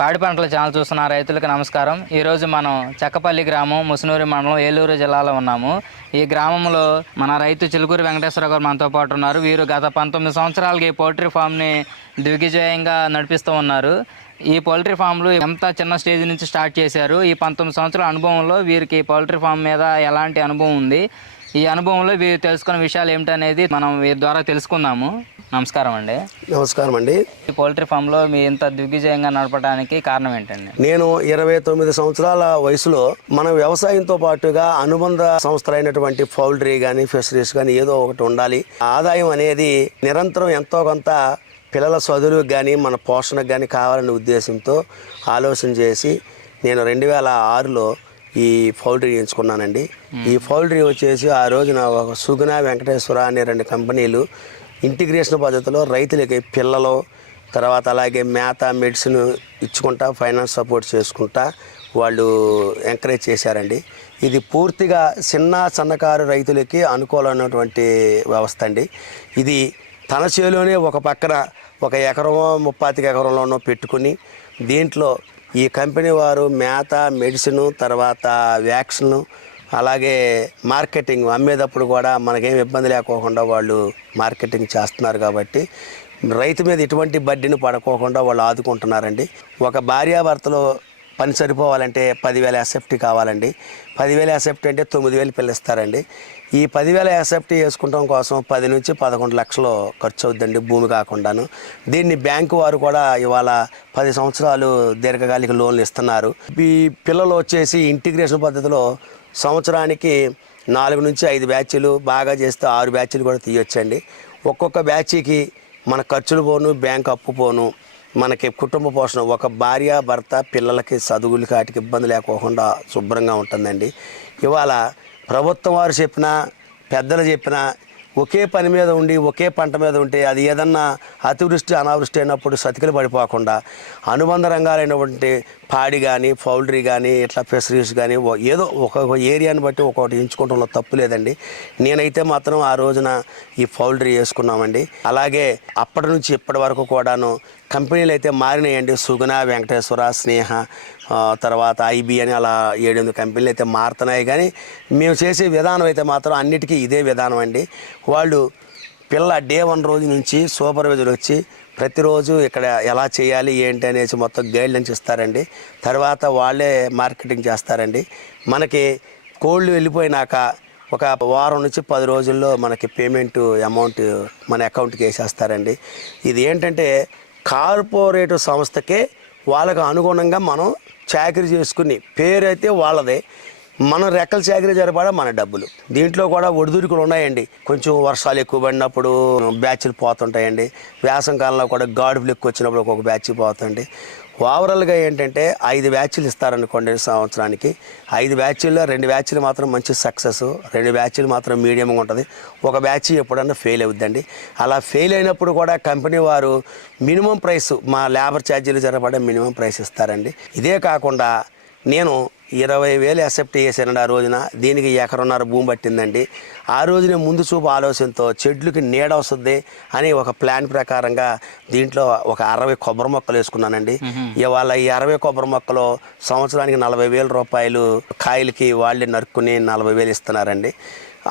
పాడి పంటల ఛానల్ చూస్తున్న రైతులకు నమస్కారం. ఈరోజు మనం చెక్కపల్లి గ్రామం ముసునూరి మండలం ఏలూరు జిల్లాలో ఉన్నాము. ఈ గ్రామంలో మన రైతు చిలుకూరి వెంకటేశ్వర గారు మనతో పాటు ఉన్నారు. వీరు గత పంతొమ్మిది సంవత్సరాలకి ఈ పౌల్ట్రీ ఫామ్ని దిగ్విజయంగా నడిపిస్తూ ఉన్నారు. ఈ పౌల్ట్రీ ఫామ్లు ఎంత చిన్న స్టేజ్ నుంచి స్టార్ట్ చేశారు? ఈ పంతొమ్మిది సంవత్సరాల అనుభవంలో వీరికి పౌల్ట్రీ ఫామ్ మీద ఎలాంటి అనుభవం ఉంది? ఈ అనుభవంలో తెలుసుకున్న విషయాలు ఏమిటనేది మనం వీరి ద్వారా తెలుసుకుందాము. నమస్కారం అండి. నమస్కారం అండి. ఈ పౌల్ట్రీ ఫామ్లో మీ ఇంత దిగ్విజయంగా నడపడానికి కారణం ఏంటండి? నేను ఇరవై తొమ్మిది సంవత్సరాల వయసులో మన వ్యవసాయంతో పాటుగా అనుబంధ సంస్థలైనటువంటి పౌల్ట్రీ కానీ ఫిషరీస్ కానీ ఏదో ఒకటి ఉండాలి. ఆదాయం అనేది నిరంతరం ఎంతో కొంత పిల్లల చదువులకు కానీ మన పోషణకు కానీ కావాలనే ఉద్దేశంతో ఆలోచన చేసి నేను రెండు వేల ఆరులో ఈ పౌల్ట్రీ ఎంచుకున్నానండి. ఈ పౌల్ట్రీ వచ్చేసి ఆ రోజున ఒక సుగుణ వెంకటేశ్వర అనే రెండు కంపెనీలు ఇంటిగ్రేషన్ పద్ధతిలో రైతులకి పిల్లలు తర్వాత అలాగే మేత మెడిసిన్ ఇచ్చుకుంటా ఫైనాన్స్ సపోర్ట్ చేసుకుంటా వాళ్ళు ఎంకరేజ్ చేశారండి. ఇది పూర్తిగా చిన్న సన్నకారు రైతులకి అనుకూలమైనటువంటి వ్యవస్థ అండి. ఇది తన చేలోనే ఒక పక్కన ఒక ఎకరమో ముప్పాతిక ఎకరంలోనో పెట్టుకుని దీంట్లో ఈ కంపెనీ వారు మేత మెడిసిన్ తర్వాత వ్యాక్సిన్ అలాగే మార్కెటింగ్ అమ్మేటప్పుడు కూడా మనకేం ఇబ్బంది లేకోకుండా వాళ్ళు మార్కెటింగ్ చేస్తున్నారు కాబట్టి రైతు మీద ఎటువంటి బడ్డీని పడుకోకుండా వాళ్ళు ఆదుకుంటున్నారండి. ఒక భార్యాభర్తలు పని సరిపోవాలంటే పదివేల యాసెప్టీ కావాలండి. పదివేల యాసెప్టీ అంటే తొమ్మిది వేలు పిల్లిస్తారండి ఈ పదివేల యాసెప్టీ వేసుకుంటాం కోసం పది నుంచి పదకొండు లక్షలు ఖర్చు అవుద్దండి భూమి కాకుండాను. దీన్ని బ్యాంకు వారు కూడా ఇవాళ పది సంవత్సరాలు దీర్ఘకాలిక లోన్లు ఇస్తున్నారు. ఈ పిల్లలు వచ్చేసి ఇంటిగ్రేషన్ పద్ధతిలో సంవత్సరానికి నాలుగు నుంచి ఐదు బ్యాచ్లు బాగా చేస్తే ఆరు బ్యాచ్లు కూడా తీయొచ్చండి. ఒక్కొక్క బ్యాచ్కి మన ఖర్చులు పోను బ్యాంక్ అప్పు పోను. మనకి కుటుంబ పోషణ ఒక భార్య భర్త పిల్లలకి చదువులకి వాటికి ఇబ్బంది లేకోకుండా శుభ్రంగా ఉంటుందండి. ఇవాళ ప్రభుత్వం వారు చెప్పినా పెద్దలు చెప్పినా ఒకే పని మీద ఉండి ఒకే పంట మీద ఉంటే అది ఏదన్నా అతివృష్టి అనావృష్టి అయినప్పుడు సతికిలు పడిపోకుండా అనుబంధ రంగాలైనటువంటి పాడి కానీ పౌల్ట్రీ కానీ ఇట్లా ఫిషరీస్ కానీ ఓ- ఏదో ఒక్కొక్క ఏరియాని బట్టి ఒక్కొక్కటి ఎంచుకోవడంలో తప్పు లేదండి. నేనైతే మాత్రం ఆ రోజున ఈ పౌల్ట్రీ వేసుకున్నామండి. అలాగే అప్పటి నుంచి ఇప్పటి వరకు కూడాను కంపెనీలు అయితే మారినాయండి. సుగుణ వెంకటేశ్వర స్నేహ తర్వాత ఐబి అని అలా ఏడెనిమిది కంపెనీలు అయితే మారుతున్నాయి. కానీ మేము చేసే విధానం అయితే మాత్రం అన్నిటికీ ఇదే విధానం అండి. వాళ్ళు పిల్ల డే వన్ రోజు నుంచి సూపర్వైజర్ వచ్చి ప్రతిరోజు ఇక్కడ ఎలా చేయాలి ఏంటి అనేసి మొత్తం గైడ్లైన్స్ ఇస్తారండి. తర్వాత వాళ్ళే మార్కెటింగ్ చేస్తారండి. మనకి కోళ్ళు వెళ్ళిపోయినాక ఒక వారం నుంచి పది రోజుల్లో మనకి పేమెంట్ అమౌంట్ మన అకౌంట్కి వేసేస్తారండి. ఇది ఏంటంటే కార్పొరేట్ సంస్థకే వాళ్ళకు అనుగుణంగా మనం చాకరీ చేసుకుని పేరైతే వాళ్ళదే. మనం రెక్కలు సేకరించారు జరపడా? మన డబ్బులు. దీంట్లో కూడా ఒడిదుడుకులు ఉన్నాయండి. కొంచెం వర్షాలు ఎక్కువ పడినప్పుడు బ్యాచ్లు పోతుంటాయండి. వేసం కాలంలో కూడా గాడుపులు ఎక్కువ వచ్చినప్పుడు ఒక్కొక్క బ్యాచ్ పోతుంది ఓవరాల్గా ఏంటంటే ఐదు బ్యాచ్లు ఇస్తారనుకోండి సంవత్సరానికి. ఐదు బ్యాచ్ల్లో రెండు బ్యాచ్లు మాత్రం మంచి సక్సెస్ రెండు బ్యాచ్లు మాత్రం మీడియంగా ఉంటుంది. ఒక బ్యాచ్ ఎప్పుడన్నా ఫెయిల్ అవుద్దండి. అలా ఫెయిల్ అయినప్పుడు కూడా కంపెనీ వారు మినిమం ప్రైస్ మా లేబర్ ఛార్జీలు జరపడే మినిమం ప్రైస్ ఇస్తారండి. ఇదే కాకుండా నేను ఇరవై వేలు ఎసెప్ట్ చేశానండి ఆ రోజున. దీనికి ఎకరన్నర భూమి పట్టిందండి. ఆ రోజునే ముందు చూపు ఆలోచనతో చెట్లకి నీడ వస్తుంది అని ఒక ప్లాన్ ప్రకారంగా దీంట్లో ఒక అరవై కొబ్బరి మొక్కలు వేసుకున్నానండి. ఇవాళ ఈ అరవై కొబ్బరి మొక్కలు సంవత్సరానికి నలభై వేల రూపాయలు కాయలకి వాళ్ళే నరుక్కుని నలభై వేలు ఇస్తున్నారండి.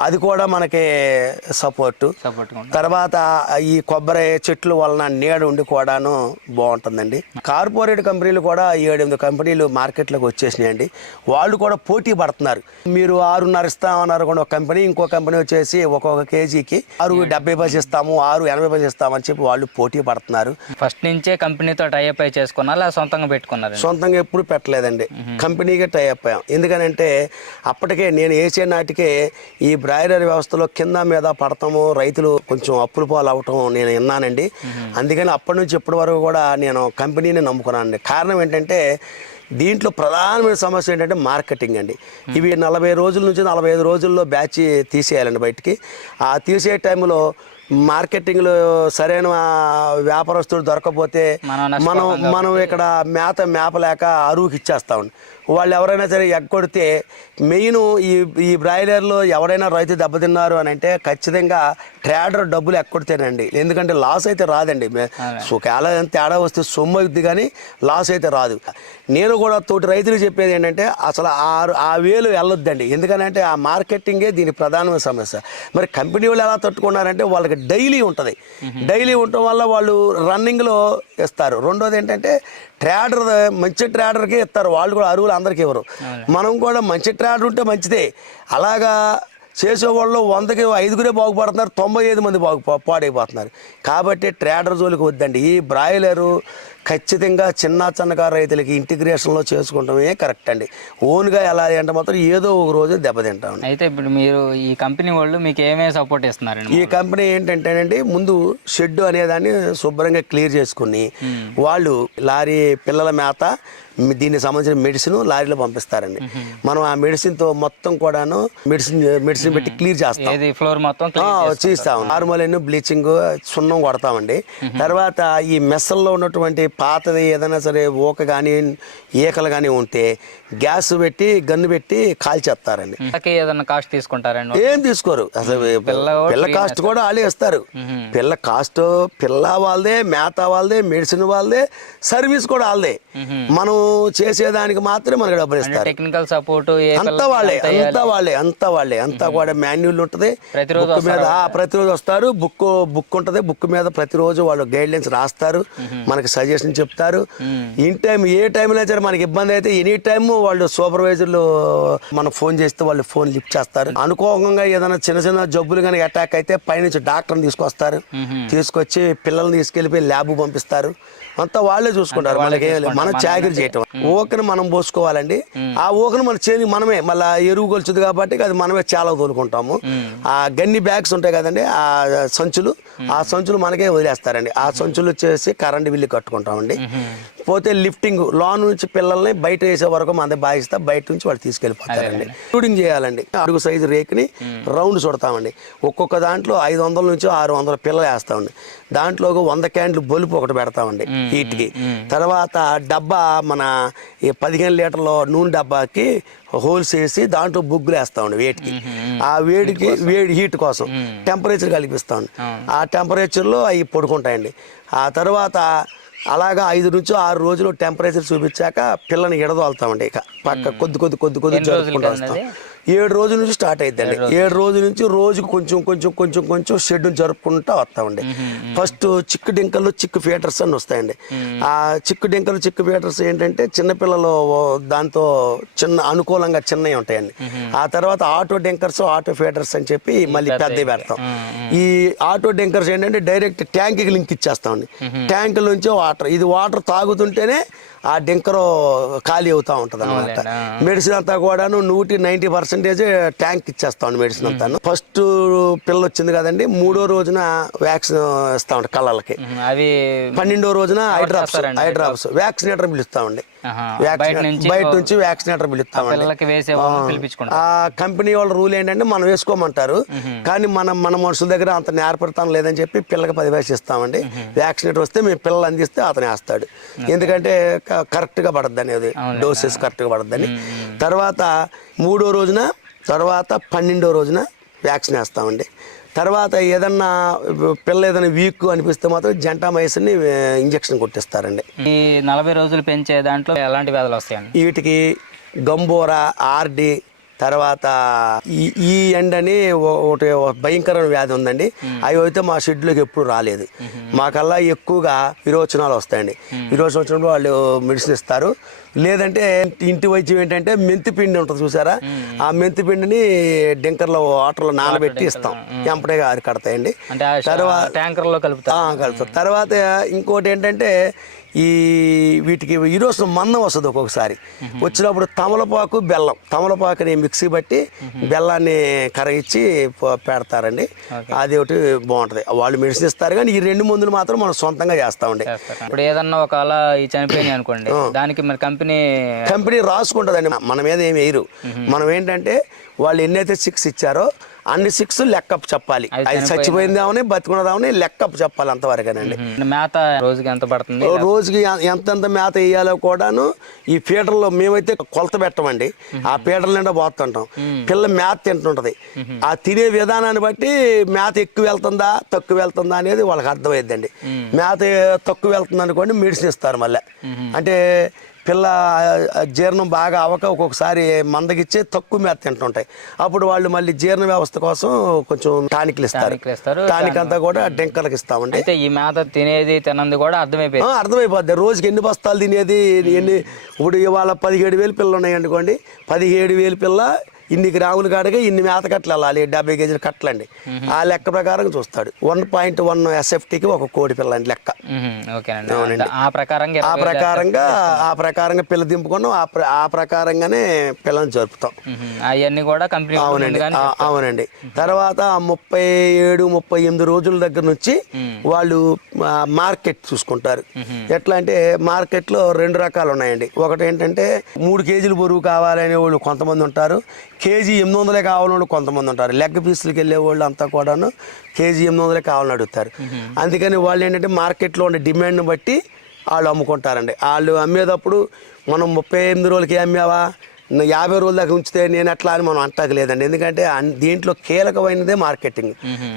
అది కూడా మనకి సపోర్టు తర్వాత ఈ కొబ్బరి చెట్లు వలన నీడ ఉండి కూడాను బాగుంటుందండి. కార్పొరేట్ కంపెనీలు కూడా ఏడెనిమిది కంపెనీలు మార్కెట్లోకి వచ్చేసినాయండి. వాళ్ళు కూడా పోటీ పడుతున్నారు. మీరు ఆరున్నర ఇస్తామన్నారు కూడా ఒక కంపెనీ ఇంకో కంపెనీ వచ్చేసి ఒక్కొక్క కేజీకి ఆరు డెబ్బై పైసలు ఇస్తాము ఆరు ఎనభై పైసలు ఇస్తామని చెప్పి వాళ్ళు పోటీ పడుతున్నారు. ఫస్ట్ నుంచే కంపెనీతో టైఅప్ అయి చేసుకున్నారా లేదా సొంతంగా పెట్టుకున్నారు సొంతంగా ఎప్పుడు పెట్టలేదండి. కంపెనీగా టై అయ్యాం. ఎందుకనంటే అప్పటికే నేను వేసే నాటికే ఈ బ్రాయిలర్ వ్యవస్థలో కింద మీద పడతాము రైతులు కొంచెం అప్పుల పాలు అవటం నేను విన్నానండి. అందుకని అప్పటి నుంచి ఇప్పటి వరకు కూడా నేను కంపెనీని నమ్ముకున్నానండి. కారణం ఏంటంటే దీంట్లో ప్రధానమైన సమస్య ఏంటంటే మార్కెటింగ్ అండి. ఇవి నలభై రోజుల నుంచి నలభై ఐదు రోజుల్లో బ్యాచ్ తీసేయాలండి బయటికి. ఆ తీసే టైంలో మార్కెటింగ్లో సరైన వ్యాపారస్తుడు దొరకకపోతే మనం మనం మనం ఇక్కడ మేత మేపలేక అరువుకి ఇచ్చేస్తామండి. వాళ్ళు ఎవరైనా సరే ఎగ్గొడితే మెయిన్ ఈ ఈ బ్రాయిలర్లో ఎవరైనా రైతు దెబ్బతిన్నారు అని అంటే ఖచ్చితంగా ట్రేడర్ డబ్బులు ఎక్కొడితేనండి ఎందుకంటే లాస్ అయితే రాదండి. ఒకవేళ తేడా వస్తే సొమ్ము అవుద్ది కానీ లాస్ అయితే రాదు. నేను కూడా తోటి రైతులు చెప్పేది ఏంటంటే అసలు ఆ ఆ వేలు వెళ్ళొద్దండి. ఎందుకనంటే ఆ మార్కెటింగే దీని ప్రధానమైన సమస్య. మరి కంపెనీ వాళ్ళు ఎలా తట్టుకున్నారంటే వాళ్ళకి డైలీ ఉంటుంది. డైలీ ఉండటం వల్ల వాళ్ళు రన్నింగ్లో ఇస్తారు. రెండోది ఏంటంటే ట్రేడర్ మంచి ట్రేడర్కే ఇస్తారు. వాళ్ళు కూడా అరువులు అందరికీ ఇవ్వరు. మనం కూడా మంచి ట్రేడర్ ఉంటే మంచిదే. అలాగా చేసేవాళ్ళు వందకి ఐదుగురే బాగుపడుతున్నారు తొంభై ఐదు మంది బాగు పాడైపోతున్నారు. కాబట్టి ట్రేడర్ జోలికి వద్దండి. ఈ బ్రాయిలరు ఖచ్చితంగా చిన్న చిన్నకారు రైతులకి ఇంటిగ్రేషన్లో చేసుకుంటామే కరెక్ట్ అండి. ఓన్గా ఎలా అంటే మాత్రం ఏదో ఒక రోజు దెబ్బతింటాం అయితే ఇప్పుడు మీరు ఈ కంపెనీ వాళ్ళు మీకు ఏమేమి సపోర్ట్ ఇస్తున్నారండి ఈ కంపెనీ ఏంటంటేనండి ముందు షెడ్ అనేదాన్ని శుభ్రంగా క్లియర్ చేసుకుని వాళ్ళు లారీ పిల్లల మేత దీనికి సంబంధించిన మెడిసిన్ లారీలో పంపిస్తారండి. మనం ఆ మెడిసిన్తో మొత్తం కూడాను మెడిసిన్ మెడిసిన్ పెట్టి క్లియర్ చేస్తాం. ఫ్లోర్ మొత్తం చేస్తాం. నార్మల్ బ్లీచింగ్ సున్నం కొడతామండి. తర్వాత ఈ మెస్సల్లో ఉన్నటువంటి పాతది ఏదైనా సరే ఊక కానీ ఈకలు కానీ ఉంటే గ్యాస్ పెట్టి గన్ను పెట్టి కాల్చేస్తారండి ఏదైనా కాస్ట్ తీసుకుంటారండి? ఏం తీసుకోరు. అసలు పిల్ల పిల్ల కాస్ట్ కూడా వాళ్ళే ఇస్తారు. పిల్ల కాస్ట్ పిల్ల వాళ్ళదే మేత వాళ్ళదే మెడిసిన్ వాళ్ళదే సర్వీస్ కూడా వాళ్ళదే. మనం చేసేదానికి మాత్రమే మనకి డబ్బులు ఇస్తారు. టెక్నికల్ సపోర్ట్ అంతా వాళ్ళే? అంతా వాళ్ళే అంతా వాళ్ళే. అంతా కూడా మాన్యువల్ ఉంటుంది. ప్రతిరోజు బుక్ మీద ప్రతిరోజు వస్తారు. బుక్ బుక్ ఉంటుంది. బుక్ మీద ప్రతిరోజు వాళ్ళు గైడ్ లైన్స్ రాస్తారు మనకి సజెషన్ చెప్తారు. ఇన్ టైం ఏ టైంలో సరే మనకి ఇబ్బంది అయితే ఎనీ టైం వాళ్ళు సూపర్వైజర్లు మనం ఫోన్ చేస్తే వాళ్ళు ఫోన్ లిఫ్ట్ చేస్తారు. అనుకోకంగా ఏదైనా చిన్న చిన్న జబ్బులు కానీ అటాక్ అయితే పైనుంచి డాక్టర్ని తీసుకొస్తారు. తీసుకొచ్చి పిల్లల్ని తీసుకెళ్ళిపోయి ల్యాబ్ పంపిస్తారు. అంతా వాళ్ళే చూసుకుంటారు. మనకి మనం చాకరీ చేయటం. ఊకని మనం పోసుకోవాలండి. ఆ ఊకను మన చేని మనమే. మళ్ళీ ఎరువు కొలుచుది కాబట్టి అది మనమే చాలా తోలుకుంటాము. ఆ గన్ని బ్యాగ్స్ ఉంటాయి కదండి ఆ సంచులు. ఆ సంచులు మనకే వదిలేస్తారండి. ఆ సంచులు వచ్చేసి కరెంట్ బిల్లు కట్టుకుంటామండి. పోతే లిఫ్టింగ్ లోన్ నుంచి పిల్లల్ని బయట వేసే వరకు మన బాగిస్తా బయట నుంచి వాళ్ళు తీసుకెళ్ళిపోతారండి. షూటింగ్ చేయాలండి. అడుగు సైజు రేకుని రౌండ్ చుడతామండి ఒక్కొక్క దాంట్లో ఐదు వందల నుంచి ఆరు వందల పిల్లలు వేస్తామండి. దాంట్లో వంద క్యాండ్లు బొలుపు ఒకటి పెడతామండి హీట్కి. తర్వాత డబ్బా మన ఈ పదిహేను లీటర్ల నూనె డబ్బాకి హోల్స్ వేసి దాంట్లో బొగ్గులు వేస్తామండి వేడికి ఆ వేడికి వేడి హీట్ కోసం. టెంపరేచర్ కల్పిస్తామండి. ఆ టెంపరేచర్లో అవి పడుకుంటాయండి. ఆ తర్వాత అలాగా ఐదు నుంచి ఆరు రోజులు టెంపరేచర్ చూపించాక పిల్లని ఎడదోలుతామండి ఇక. పక్క కొద్ది కొద్ది కొద్ది కొద్ది జరుపుకుంటూ వస్తాం. ఏడు రోజుల నుంచి స్టార్ట్ అయిద్దండి. ఏడు రోజుల. నుంచి రోజు కొంచెం కొంచెం కొంచెం కొంచెం షెడ్ జరుపుకుంటూ వస్తామండి. ఫస్ట్ చిక్కు డింకలు చిక్కు ఫీటర్స్ అని వస్తాయండి. ఆ చిక్కు డింకలు చిక్కు ఫీటర్స్ ఏంటంటే చిన్నపిల్లలు దాంతో చిన్న అనుకూలంగా చిన్నవి ఉంటాయండి. ఆ తర్వాత ఆటో డింకర్స్ ఆటో ఫీటర్స్ అని చెప్పి మళ్ళీ పెద్దవి పెడతాం. ఈ ఆటో డింకర్స్ ఏంటంటే డైరెక్ట్ ట్యాంక్కి లింక్ ఇచ్చేస్తామండి. ట్యాంక్ నుంచి వాటర్ ఇది వాటర్ తాగుతుంటేనే ఆ డింకర్ ఖాళీ అవుతా ఉంటుంది అనమాట మెడిసిన్ అంతా కూడాను నూటి నైంటీ పర్సెంటేజ్ ట్యాంక్ ఇచ్చేస్తాం మెడిసిన్ అంతా ఫస్ట్ పిల్ల వచ్చింది కదండి మూడో రోజున వ్యాక్సిన్ ఇస్తామండి కళ్ళకి పన్నెండో రోజున eye drops? Eye drops vaccinator పిలుస్తామండి. బయట నుంచి వ్యాక్సినేటర్ పిలుస్తామండి. ఆ కంపెనీ వాళ్ళ రూల్ ఏంటంటే మనం వేసుకోమంటారు. కానీ మనం మన మనుషుల దగ్గర అంత నేర్పడతాం లేదని చెప్పి పిల్లకి పది వేసి ఇస్తామండి వ్యాక్సినేటర్ వస్తే మేము పిల్లలు అందిస్తే అతను వేస్తాడు. ఎందుకంటే కరెక్ట్గా పడద్దు అనేది డోసెస్ కరెక్ట్గా పడద్దని. తర్వాత మూడో రోజున తర్వాత పన్నెండో రోజున వ్యాక్సిన్ వేస్తామండి. తర్వాత ఏదన్నా పిల్ల ఏదైనా వీక్ అనిపిస్తే మాత్రం జంటామైసిన్ని ఇంజక్షన్ కొట్టిస్తారండి. ఈ నలభై రోజులు పెంచే దాంట్లో ఎలాంటి వ్యాధులు వస్తాయండి? వీటికి గంబోరా ఆర్డి తర్వాత ఈ ఈ ఎండ్ అని ఒకటి ఒక భయంకరమైన వ్యాధి ఉందండి. అవి అయితే మా షెడ్లోకి ఎప్పుడు రాలేదు. మాకల్లా ఎక్కువగా విరోచనాలు వస్తాయండి. విరోచనం వచ్చినప్పుడు వాళ్ళు మెడిసిన్ ఇస్తారు. లేదంటే ఇంటి వైద్యం ఏంటంటే మెంతి పిండి ఉంటుంది చూసారా? ఆ మెంతి పిండిని డింకర్లో వాటర్లో నానబెట్టి ఇస్తాం. ఎంపటేగా అరికడతాయండి అంటే ఆ తర్వాత ట్యాంకర్లో కలుపుతారు. ఆ, కలుపుతారు. తర్వాత ఇంకోటి ఏంటంటే ఈ వీటికి ఈరోజు మందం వస్తుంది ఒక్కొక్కసారి. వచ్చినప్పుడు తమలపాకు బెల్లం. తమలపాకుని మిక్సీ బట్టి బెల్లాన్ని కరగించి పెడతారండి. అది ఒకటి బాగుంటుంది. వాళ్ళు మెడిసిన్ ఇస్తారు కానీ ఈ రెండు మందులు మాత్రం మనం సొంతంగా చేస్తామండి ఇప్పుడు ఏదన్నా ఒకవేళ ఈ చనిపోయినాయి అనుకోండి దానికి మరి కంపెనీ కంపెనీ రాసుకుంటుందండి. మన మీద ఏమి వేయరు. మనం ఏంటంటే వాళ్ళు ఎన్నైతే సిక్స్ ఇచ్చారో అన్ని సిక్స్ లెక్కప్ చెప్పాలి. అది చచ్చిపోయిందేమని బతుకున్నదామని లెక్కప్ చెప్పాలి అంతవరకేనండి. మేత రోజుకి ఎంత పడుతుంది? రోజుకి ఎంతెంత మేత వేయాలో కూడాను ఈ ఫీటర్లో మేమైతే కొలత పెట్టమండి. ఆ ఫీటర్ నిండా పోతుంటాం. పిల్ల మేత తింటుంటది. ఆ తినే విధానాన్ని బట్టి మేత ఎక్కువ వెళ్తుందా తక్కువ వెళ్తుందా అనేది వాళ్ళకి అర్థమైద్దండి. మేత తక్కువ వెళ్తుంది అనుకోండి మెడిసిన్ ఇస్తారు మళ్ళీ. అంటే పిల్ల జీర్ణం బాగా అవక ఒక్కొక్కసారి మందగిచ్చే తక్కువ మేత తింటుంటాయి. అప్పుడు వాళ్ళు మళ్ళీ జీర్ణ వ్యవస్థ కోసం కొంచెం టానిక్లు ఇస్తారు. టానిక్ అంతా కూడా డింకలకి ఇస్తామండి. అయితే ఈ మేత తినేది తినంది కూడా అర్థమైపోయింది. అర్థమైపోద్ది. రోజుకి ఎన్ని బస్తాలు తినేది ఎన్ని ఇప్పుడు ఇవాళ పదిహేడు వేలు పిల్లలు ఉన్నాయి అనుకోండి పదిహేడు వేలు పిల్ల ఇన్ని గ్రాములు కాడగా ఇన్ని మేత కట్టలు వెళ్ళాలి డెబ్బై కేజీల కట్టలండి. ఆ లెక్క ప్రకారం చూస్తాడు. వన్ పాయింట్ వన్ ఎస్ఎఫ్టీకి ఒక కోడి పిల్ల అండి లెక్క ఆ ప్రకారంగా ఆ ప్రకారంగా పిల్ల దింపుకున్నాం. ఆ ప్ర- ఆ ప్రకారంగానే పిల్లని జరుపుతాం. అవన్నీ కూడా కంపెనీ అవునండి. అవునండి. తర్వాత ముప్పై ఏడు ముప్పై ఎనిమిది రోజుల దగ్గర నుంచి వాళ్ళు మార్కెట్ చూసుకుంటారు. ఎట్లా అంటే మార్కెట్లో రెండు రకాలు ఉన్నాయండి. ఒకటి ఏంటంటే మూడు కేజీలు బరువు కావాలనే వాళ్ళు కొంతమంది ఉంటారు. కేజీ ఎనిమిది వందలే కావాలని కొంతమంది ఉంటారు. లెగ్ పీసులకి వెళ్ళే వాళ్ళు అంతా కూడాను కేజీ ఎనిమిది వందలే కావాలని అడుగుతారు. అందుకని వాళ్ళు ఏంటంటే మార్కెట్లో ఉండే డిమాండ్ని బట్టి వాళ్ళు అమ్ముకుంటారండి. వాళ్ళు అమ్మేటప్పుడు మనం ముప్పై ఎనిమిది రోజులకి అమ్మావా? యాభై రోజుల దాకా ఉంచితే నేను ఎట్లా అని మనం అంటాక లేదండి. ఎందుకంటే దీంట్లో కీలకమైనదే మార్కెటింగ్.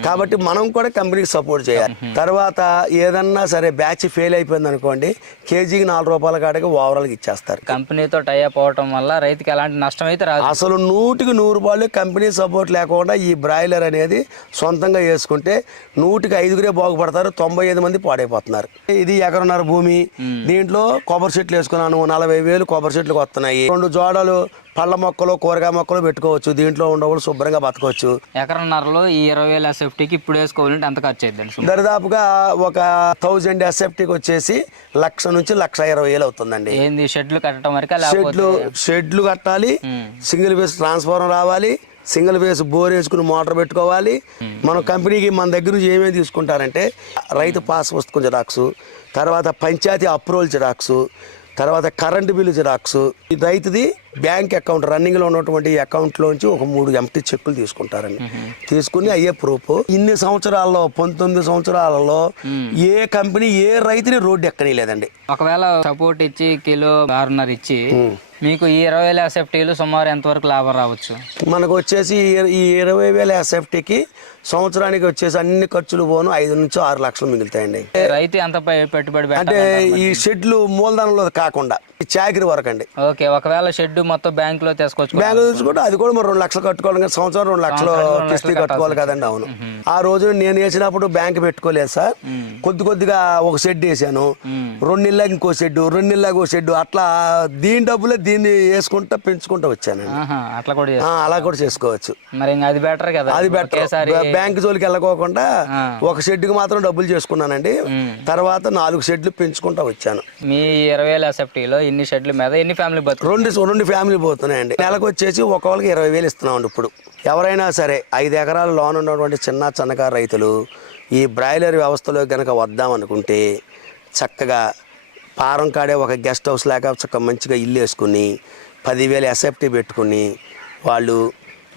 కాబట్టి మనం కూడా కంపెనీకి సపోర్ట్ చేయాలి. తర్వాత ఏదన్నా సరే బ్యాచ్ ఫెయిల్ అయిపోయింది అనుకోండి కేజీకి నాలుగు రూపాయల కాడికి ఓవరాల్కి ఇచ్చేస్తారు. కంపెనీతో టైఅప్ అవటం వల్ల రైతుకి ఎలాంటి నష్టం అయితే రాదు. అసలు నూటికి నూరు రూపాయలు కంపెనీ సపోర్ట్ లేకుండా ఈ బ్రాయిలర్ అనేది సొంతంగా వేసుకుంటే నూటికి ఐదుగురే బాగుపడతారు తొంభై ఐదు మంది పాడైపోతున్నారు. ఇది ఎకరన్నర భూమి. దీంట్లో కొబ్బరి చెట్లు వేసుకున్నాను నలభై వేలు కొబ్బరి చెట్లకు వస్తున్నాయి. రెండు జోడలు పళ్ళ మొక్కలు కూరగాయ మొక్కలు పెట్టుకోవచ్చు. దీంట్లో ఉండవాళ్ళు శుభ్రంగా బతకవచ్చు ఎకరన్నరలో ఈ ఇరవై వేల సేఫ్టీకి ఇప్పుడు వేసుకోవాలంటే ఎంత ఖర్చు అయిద్దండి సుమారు? దరిదాపుగా ఒక థౌజండ్ ఎస్ఎఫ్టీకి వచ్చేసి లక్ష నుంచి లక్ష ఇరవై వేలు అవుతుందండి. ఏంది షెడ్లు కట్టడం వరకా షెడ్లు షెడ్లు కట్టాలి సింగిల్ ఫేస్ ట్రాన్స్ఫార్మర్ రావాలి సింగిల్ ఫేస్ బోర్ వేసుకుని మోటార్ పెట్టుకోవాలి. మనం కంపెనీకి మన దగ్గర నుంచి ఏమేమి తీసుకుంటారంటే రైతు పాస్ పుస్తకం జిరాక్స్ తర్వాత పంచాయతీ అప్రూవల్ జిరాక్స్ తర్వాత కరెంటు బిల్లు జిరాక్స్. ఈ రైతుది బ్యాంక్ అకౌంట్ రన్నింగ్లో ఉన్నటువంటి అకౌంట్లోంచి ఒక మూడు ఎంటీ చెక్కులు తీసుకుంటారండి. తీసుకుని అయ్యే ప్రూఫ్. ఇన్ని సంవత్సరాల్లో పంతొమ్మిది సంవత్సరాలలో ఏ కంపెనీ ఏ రైతుని రోడ్డు ఎక్కనీ లేదండి ఒకవేళ సపోర్ట్ ఇచ్చి కిలో ఆరున్నర ఇచ్చి మీకు ఈ ఇరవై వేల సేఫ్టీలు సుమారు ఎంతవరకు లాభం రావచ్చు? మనకు వచ్చేసి ఈ- ఇరవై వేల ఎస్ఎఫ్టీకి సంవత్సరానికి వచ్చేసి అన్ని ఖర్చులు పోను ఐదు నుంచి ఆరు లక్షలు మిగులుతాయండి. రైతు ఎంత పెట్టుబడి అంటే ఈ షెడ్లు మూలధనంలో కాకుండా చాకరీ వరకు అండి. ఓకే ఒకవేళ షెడ్ మొత్తం బ్యాంక్లో తీసుకొచ్చు బ్యాంకు కూడా అది కూడా మరి రెండు లక్షలు కట్టుకోవాలి కదా సంవత్సరం రెండు లక్షలు కిస్తీ కట్టుకోవాలి కదండి అవును. ఆ రోజు నేను వేసినప్పుడు బ్యాంక్ పెట్టుకోలేదు సార్. కొద్ది కొద్దిగా ఒక షెడ్ వేసాను. రెండు నెలలకు ఇంకో షెడ్ రెండు నెలలకు ఒక షెడ్ అట్లా దీని డబ్బులే దీన్ని వేసుకుంటా పెంచుకుంటా వచ్చానండి. అట్లా కూడా అలా కూడా చేసుకోవచ్చు. మరి అది బెటర్ కదా. అది బెటర్ బ్యాంక్ జోలికి వెళ్ళకోకుండా. ఒక షెడ్కి మాత్రం డబ్బులు చేసుకున్నానండి. తర్వాత నాలుగు షెడ్లు పెంచుకుంటా వచ్చాను. మీ ఇరవై వేల సేఫ్టీలో ఇన్ని షెడ్ల మీద ఎన్ని ఫ్యామిలీ రెండు రెండు ఫ్యామిలీ పోతున్నాయండి. నెలకు వచ్చేసి ఒక్కొక్కరికి ఇరవై వేలు ఇస్తున్నామండి ఇప్పుడు. ఎవరైనా సరే ఐదు ఎకరాల లోన్ ఉన్నటువంటి చిన్న చిన్నకారు రైతులు ఈ బ్రాయిలర్ వ్యవస్థలో కనుక వద్దామనుకుంటే చక్కగా పారం కాడే ఒక గెస్ట్ హౌస్ లేక ఒక మంచిగా ఇల్లు వేసుకుని పదివేలు ఎస్ఎఫ్టీ పెట్టుకుని వాళ్ళు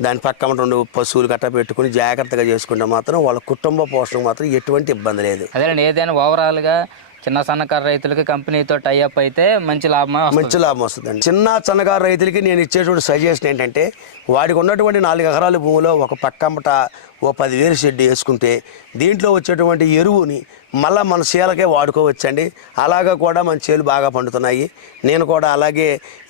దాని పక్కన రెండు పశువులు గట్ట పెట్టుకుని జాగ్రత్తగా చేసుకుంటే మాత్రం వాళ్ళ కుటుంబ పోషణ మాత్రం ఎటువంటి ఇబ్బంది లేదు. అదే ఏదైనా ఓవరాల్గా చిన్న సన్నకారు రైతులకి కంపెనీతో టైఅప్ అయితే మంచి వస్తుంది. మంచి లాభం వస్తుందండి. చిన్న చిన్నకారు రైతులకి నేను ఇచ్చేటువంటి సజెషన్ ఏంటంటే వాడికి ఉన్నటువంటి నాలుగు ఎకరాల భూమిలో ఒక పక్కమ్మట ఓ పదివేలు షెడ్ వేసుకుంటే దీంట్లో వచ్చేటువంటి ఎరువుని మళ్ళీ మన శీలకే వాడుకోవచ్చండి. అలాగా కూడా మన చేలు బాగా పండుతున్నాయి. నేను కూడా అలాగే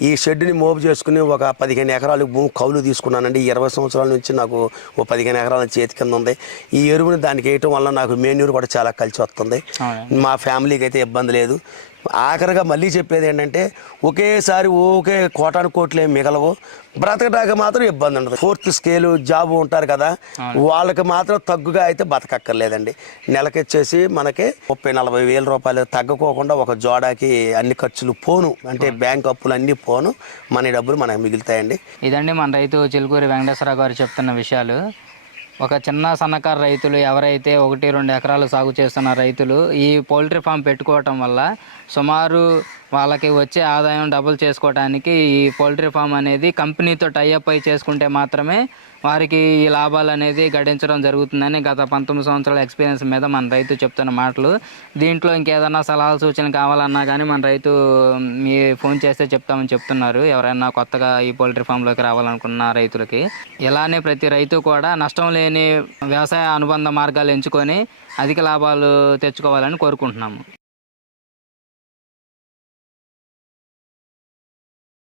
ఈ షెడ్ని మోపు చేసుకుని ఒక పదిహేను ఎకరాలు భూమి కౌలు తీసుకున్నానండి. ఇరవై సంవత్సరాల నుంచి నాకు ఓ పదిహేను ఎకరాల చేతి కింద ఉంది. ఈ ఎరువుని దానికి వేయటం వల్ల నాకు మేన్యూర్ కూడా చాలా కలిసి వస్తుంది. మా ఫ్యామిలీకి అయితే ఇబ్బంది లేదు. ఆఖరిగా మళ్ళీ చెప్పేది ఏంటంటే ఒకేసారి ఓకే కోటాను కోట్లు ఏం మిగలవు. బ్రతకడానికి మాత్రం ఇబ్బంది ఉండదు. ఫోర్త్ స్కేలు జాబ్ ఉంటారు కదా వాళ్ళకి మాత్రం తగ్గుగా అయితే బతకక్కర్లేదండి. నెలకి వచ్చేసి మనకి ముప్పై నలభై వేల రూపాయలు తగ్గకోకుండా ఒక జోడాకి అన్ని ఖర్చులు పోను. అంటే బ్యాంక్ అప్పులు అన్నీ పోను. మన డబ్బులు మనకు మిగులుతాయండి. ఇదండి మన రైతు చిలుకూరి వెంకటేశ్వరరావు గారు చెప్తున్న విషయాలు. ఒక చిన్న సన్నకారు రైతులు ఎవరైతే ఒకటి రెండు ఎకరాలు సాగు చేస్తున్న రైతులు ఈ పౌల్ట్రీ ఫామ్ పెట్టుకోవటం వల్ల సుమారు వాళ్ళకి వచ్చే ఆదాయం డబుల్ చేసుకోవడానికి ఈ పౌల్ట్రీ ఫామ్ అనేది కంపెనీతో టైఅప్ అయి చేసుకుంటే మాత్రమే వారికి ఈ లాభాలు అనేది గడించడం జరుగుతుందని గత పంతొమ్మిది సంవత్సరాల ఎక్స్పీరియన్స్ మీద మన రైతు చెప్తున్న మాటలు. దీంట్లో ఇంకేదన్నా సలహాలు సూచనలు కావాలన్నా కానీ మన రైతు మీ ఫోన్ చేస్తే చెప్తామని చెప్తున్నారు. ఎవరైనా కొత్తగా ఈ పౌల్ట్రీ ఫామ్లోకి రావాలనుకున్న రైతులకి. ఇలానే ప్రతి రైతు కూడా నష్టం లేని వ్యవసాయ అనుబంధ మార్గాలు ఎంచుకొని అధిక లాభాలు తెచ్చుకోవాలని కోరుకుంటున్నాము.